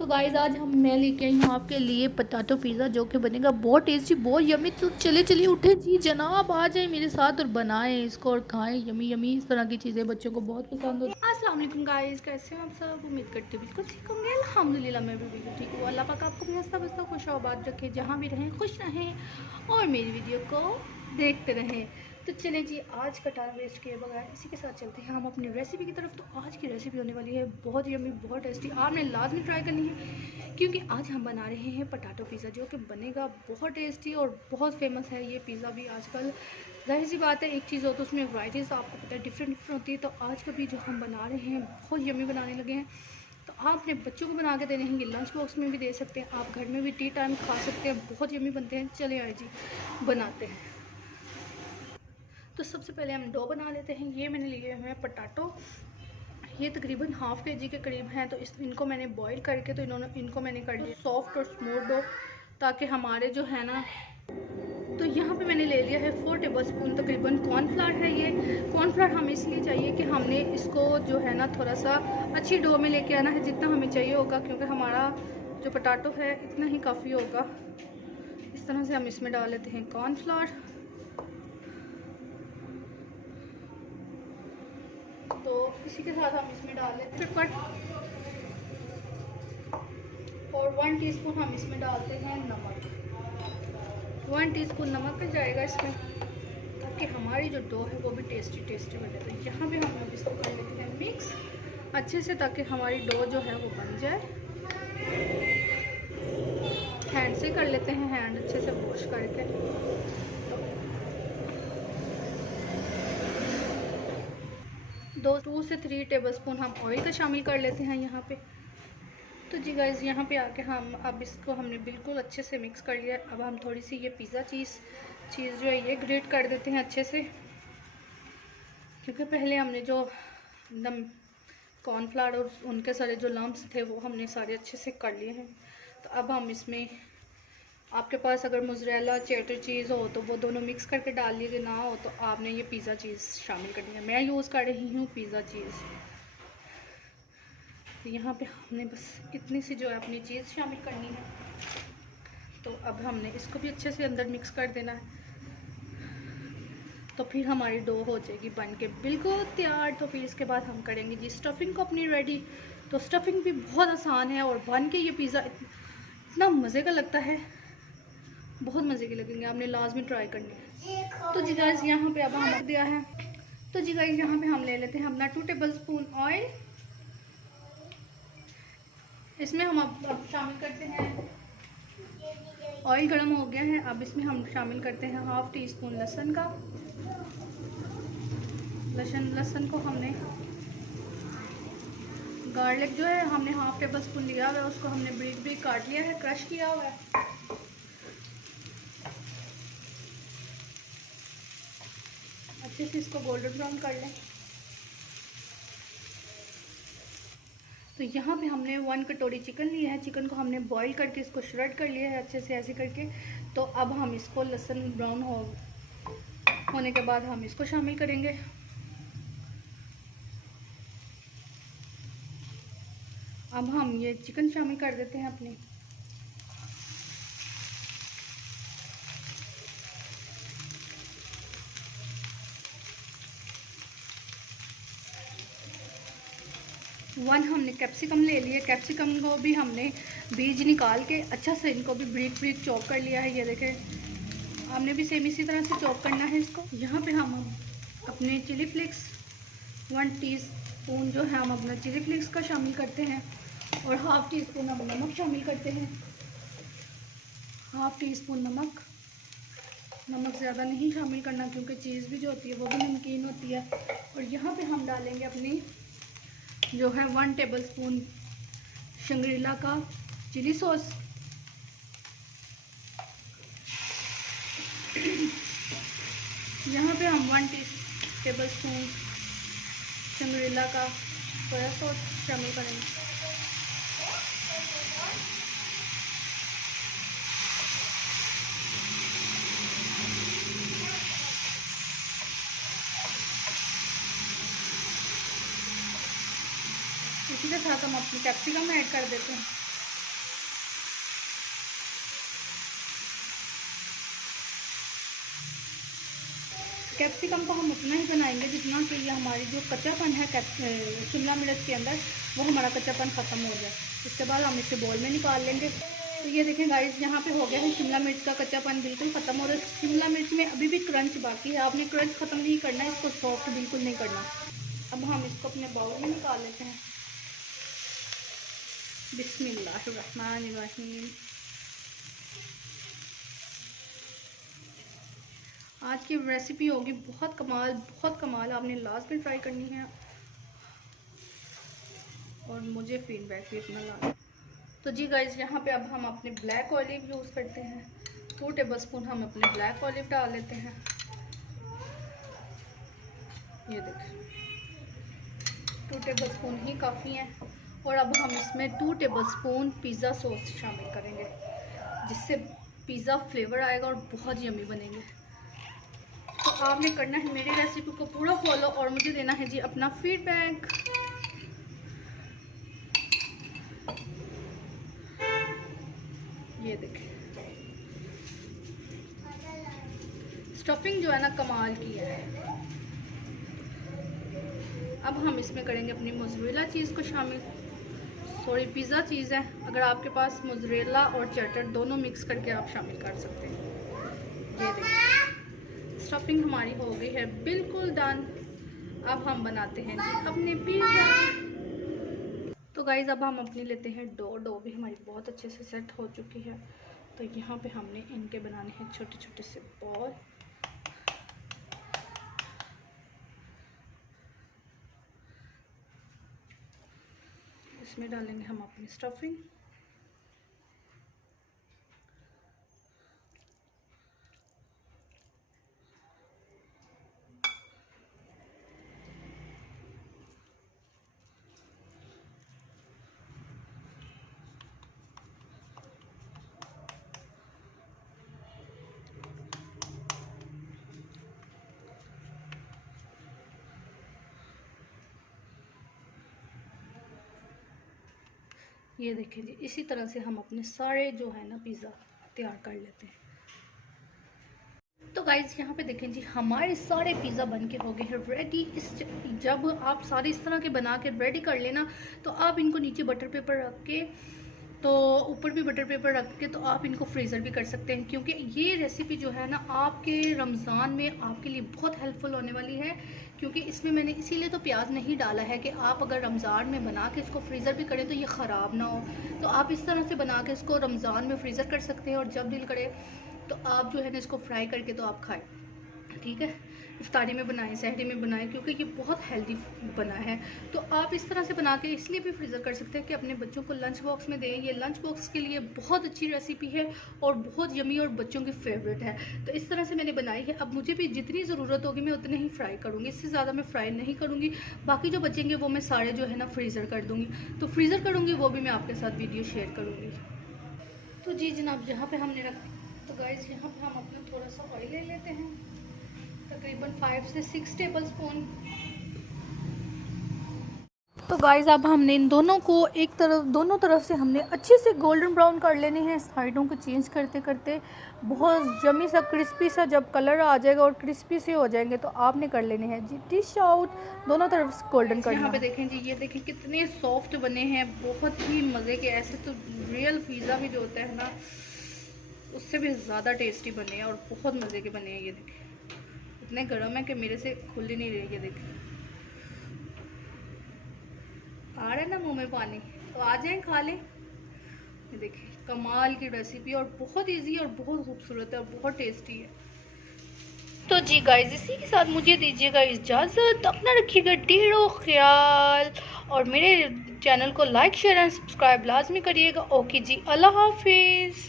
तो गाइज़ आज मैं लेके आई हूँ आपके लिए पटाटो पिज़्ज़ा जो कि बनेगा बहुत टेस्टी बहुत यमी। तो चले चलिए उठे जी जनाब, आ जाए मेरे साथ और बनाएं इसको और खाएं। यमी यमी इस तरह की चीज़ें बच्चों को बहुत पसंद होती है। अस्सलाम वालेकुम गाइज़, कैसे हैं आप सब? उम्मीद करते हैं बिल्कुल ठीक होंगे। अल्हम्दुलिल्लाह मैं भी बिल्कुल ठीक हूँ। अल्लाह पाक आपको भी हंसता बसता खुश आबाद रखे, जहाँ भी रहें खुश रहें और मेरी वीडियो को देखते रहें। तो चलें जी, आज का टाइम वेस्ट किए बगैर इसी के साथ चलते हैं हम अपनी रेसिपी की तरफ। तो आज की रेसिपी होने वाली है बहुत यम्मी बहुत टेस्टी, आपने लाजमी ट्राई करनी है क्योंकि आज हम बना रहे हैं पटाटो पिज़्ज़ा जो कि बनेगा बहुत टेस्टी और बहुत फेमस है ये पिज़्ज़ा भी आजकल। जाहिर सी बात है, एक चीज़ हो तो उसमें वैराइटीज़ आपको पता है डिफरेंट डिफरेंट होती है। तो आज का भी जो हम बना रहे हैं बहुत यम्मी बनाने लगे हैं। तो आप अपने बच्चों को बना के दे रहेंगे, लंच बॉक्स में भी दे सकते हैं, आप घर में भी टी टाइम खा सकते हैं, बहुत यम्मी बनते हैं। चले आए जी बनाते हैं। तो सबसे पहले हम डो बना लेते हैं। ये मैंने लिए हुए हैं पटाटो, ये तकरीबन हाफ़ के जी के करीब हैं। तो इनको मैंने बॉईल करके तो इनको मैंने कर लिया सॉफ्ट और स्मूथ डो, ताकि हमारे जो है ना। तो यहाँ पे मैंने ले लिया है 4 टेबल स्पून तकरीबन कॉर्नफ्लावर है। ये कॉर्नफ्लावर हमें इसलिए चाहिए कि हमने इसको जो है ना थोड़ा सा अच्छी डो में लेके आना है, जितना हमें चाहिए होगा, क्योंकि हमारा जो पटाटो है इतना ही काफ़ी होगा। इस तरह से हम इसमें डाल लेते हैं कॉर्नफ्लावर। तो इसी के साथ हम इसमें डाल लेते हैं कट, और 1 टीस्पून हम इसमें डालते हैं नमक। 1 टीस्पून नमक मिल जाएगा इसमें, ताकि हमारी जो डो है वो भी टेस्टी टेस्टी बने। तो यहाँ पे हम अब इसको कर लेते हैं मिक्स अच्छे से, ताकि हमारी डो जो है वो बन जाए। हैंड से कर लेते हैं, हैंड अच्छे से वॉश करके। तो 2 से 3 टेबलस्पून हम ऑयल का शामिल कर लेते हैं यहाँ पे। तो जी गाइज़, यहाँ पे आके हम अब इसको हमने बिल्कुल अच्छे से मिक्स कर लिया। अब हम थोड़ी सी ये पिज़्ज़ा चीज़ जो है ये ग्रेट कर देते हैं अच्छे से, क्योंकि पहले हमने जो एकदम कॉर्नफ्लावर और उनके सारे जो लम्प्स थे वो हमने सारे अच्छे से कर लिए हैं। तो अब हम इसमें, आपके पास अगर मोज़रेला चेडर चीज़ हो तो वो दोनों मिक्स करके डाल लीजिए, ना हो तो आपने ये पिज़्ज़ा चीज़ शामिल करनी है। मैं यूज़ कर रही हूँ पिज़्ज़ा चीज़। तो यहाँ पे हमने बस इतनी सी जो है अपनी चीज़ शामिल करनी है। तो अब हमने इसको भी अच्छे से अंदर मिक्स कर देना है, तो फिर हमारी डो हो जाएगी बन के बिल्कुल तैयार। तो फिर इसके बाद हम करेंगे जी स्टफिंग को अपनी रेडी। तो स्टफिंग भी बहुत आसान है, और बन के ये पिज़्ज़ा इतना मज़े का लगता है, बहुत मज़े के लगेंगे, आपने लाजमी ट्राई करनी है। तो जी गाइस, यहाँ पे अब हम रख दिया है। तो जी गाइस, यहाँ पे हम ले लेते हैं अपना 2 टेबल स्पून ऑयल। इसमें हम अब शामिल करते हैं, ऑयल गर्म हो गया है, अब इसमें हम शामिल करते हैं 1/2 टीस्पून लहसुन का। लहसुन को हमने, गार्लिक जो है हमने 1/2 टेबल स्पून लिया हुआ है, उसको हमने ब्रीक ब्रीक काट लिया है, क्रश किया हुआ है। अच्छे से इसको गोल्डन ब्राउन कर लें। तो यहाँ पे हमने 1 कटोरी चिकन लिया है। चिकन को हमने बॉईल करके इसको श्रेड कर लिया है अच्छे से ऐसे करके। तो अब हम इसको लहसुन ब्राउन होने के बाद हम इसको शामिल करेंगे। अब हम ये चिकन शामिल कर देते हैं अपने। वन हमने कैप्सिकम ले लिया, कैप्सिकम को भी हमने बीज निकाल के अच्छा से इनको भी ब्रीक ब्रीक चॉप कर लिया है। ये देखें, हमने भी सेम इसी तरह से चॉप करना है इसको। यहाँ पे हम अपने चिली फ्लेक्स 1 टीस्पून जो है हम अपना चिली फ्लेक्स का शामिल करते हैं, और 1/2 टीस्पून हम नमक शामिल करते हैं। 1/2 टीस्पून नमक ज़्यादा नहीं शामिल करना, क्योंकि चीज़ भी जो होती है वो भी नमकीन होती है। और यहाँ पे हम डालेंगे अपनी जो है 1 टेबल स्पून शंग्रीला का चिली सॉस। यहाँ पे हम 1 टेबल स्पून शंग्रीला का सोया सॉस शामिल करेंगे। इसी के साथ हम अपनी कैप्सिकम ऐड कर देते हैं। कैप्सिकम को हम उतना ही बनाएंगे जितना कि ये हमारी जो कच्चापन है शिमला मिर्च के अंदर वो हमारा कच्चापन ख़त्म हो जाए। इसके बाद हम इसे बॉल में निकाल लेंगे। तो ये देखें गाइस, यहाँ पे हो गया है शिमला मिर्च का कच्चापन बिल्कुल ख़त्म हो रहा है। शिमला मिर्च में अभी भी क्रंच बाकी है, आपने क्रंच ख़त्म नहीं करना है, इसको सॉफ्ट बिल्कुल नहीं करना। अब हम इसको अपने बाउल में निकाल लेते हैं। बिस्मिल्लाहिर्रहमानिर्रहीम। आज की रेसिपी होगी बहुत कमाल, बहुत कमाल। आपने लास्ट में ट्राई करनी है और मुझे फीडबैक भी अपना लाना। तो जी गाइस, यहाँ पे अब हम अपने ब्लैक ऑलिव यूज़ करते हैं। 2 टेबलस्पून हम अपने ब्लैक ऑलिव डाल लेते हैं। ये देखिए 2 टेबलस्पून ही काफ़ी हैं। और अब हम इसमें 2 टेबलस्पून पिज़्ज़ा सॉस शामिल करेंगे, जिससे पिज़्ज़ा फ्लेवर आएगा और बहुत यम्मी बनेंगे। तो आपने करना है मेरी रेसिपी को पूरा फॉलो और मुझे देना है जी अपना फीडबैक। ये देखिए स्टफिंग जो है ना कमाल की है। अब हम इसमें करेंगे अपनी मोज़रेला चीज़ को शामिल। सॉरी, पिज़्ज़ा चीज़ है, अगर आपके पास मोज़रेला और चेडर दोनों मिक्स करके आप शामिल कर सकते हैं। ये देखिए स्टफिंग हमारी हो गई है बिल्कुल डन। अब हम बनाते हैं जी अपने पिज़्ज़ा। तो गाइस, अब हम अपनी लेते हैं डो भी हमारी बहुत अच्छे से सेट हो चुकी है। तो यहाँ पे हमने इनके बनाने हैं छोटे छोटे से बॉल। इसमें डालेंगे हम अपनी स्टफिंग। ये देखें जी, इसी तरह से हम अपने सारे जो है ना पिज़्ज़ा तैयार कर लेते हैं। तो गाइज़, यहाँ पे देखें जी हमारे सारे पिज़्ज़ा बन के हो गए हैं रेडी। जब आप सारे इस तरह के बना के रेडी कर लेना, तो आप इनको नीचे बटर पेपर रख के, तो ऊपर भी बटर पेपर रख के, तो आप इनको फ्रीज़र भी कर सकते हैं। क्योंकि ये रेसिपी जो है ना आपके रमज़ान में आपके लिए बहुत हेल्पफुल होने वाली है। क्योंकि इसमें मैंने इसीलिए तो प्याज नहीं डाला है कि आप अगर रमज़ान में बना के इसको फ्रीज़र भी करें तो ये ख़राब ना हो। तो आप इस तरह से बना के इसको रमज़ान में फ्रीज़र कर सकते हैं और जब दिल करे तो आप जो है ना इसको फ्राई करके तो आप खाएं। ठीक है, इफ्तारी में बनाएं, सहरी में बनाएं, क्योंकि ये बहुत हेल्दी बना है। तो आप इस तरह से बना के इसलिए भी फ्रीज़र कर सकते हैं कि अपने बच्चों को लंच बॉक्स में दें। ये लंच बॉक्स के लिए बहुत अच्छी रेसिपी है और बहुत यमी और बच्चों की फेवरेट है। तो इस तरह से मैंने बनाई है। अब मुझे भी जितनी ज़रूरत होगी मैं उतने ही फ्राई करूँगी, इससे ज़्यादा मैं फ्राई नहीं करूँगी। बाकी जो बचेंगे वो मैं सारे जो है ना फ्रीज़र कर दूँगी। तो फ्रीज़र करूँगी वो भी मैं आपके साथ वीडियो शेयर करूँगी। तो जी जनाब, यहाँ पर हमने तो गाइस यहाँ पे हम अपना थोड़ा सा ऑयल ले लेते हैं, तकरीबन 5 से 6 टेबलस्पून। तो गाइस, अब हमने इन दोनों को दोनों तरफ से हमने अच्छे से गोल्डन ब्राउन कर लेने हैं, साइडों को चेंज करते करते। बहुत यमी सा क्रिस्पी सा जब कलर आ जाएगा और क्रिस्पी से हो जाएंगे तो आपने कर लेने हैं जी डिश आउट। दोनों तरफ से गोल्डन करना। यहाँ पे देखें जी, ये देखें कितने सॉफ्ट बने हैं, बहुत ही मज़े के। ऐसे तो रियल पिज़्ज़ा भी जो होता है ना उससे भी ज़्यादा टेस्टी बने हैं और बहुत मज़े के बने हैं। ये देखें इतने गर्म है कि मेरे से खुल ही नहीं रही। ये देखें आ रहा है ना मुंह में पानी, तो आ जाएं खा लें। ये देखें कमाल की रेसिपी और बहुत इजी और बहुत खूबसूरत है और बहुत टेस्टी है। तो जी गाइस, इसी के साथ मुझे दीजिएगा इजाज़त। अपना रखिएगा ढेरों ख्याल और मेरे चैनल को लाइक शेयर एंड सब्सक्राइब लाजमी करिएगा। ओके जी, अल्लाह हाफिज़।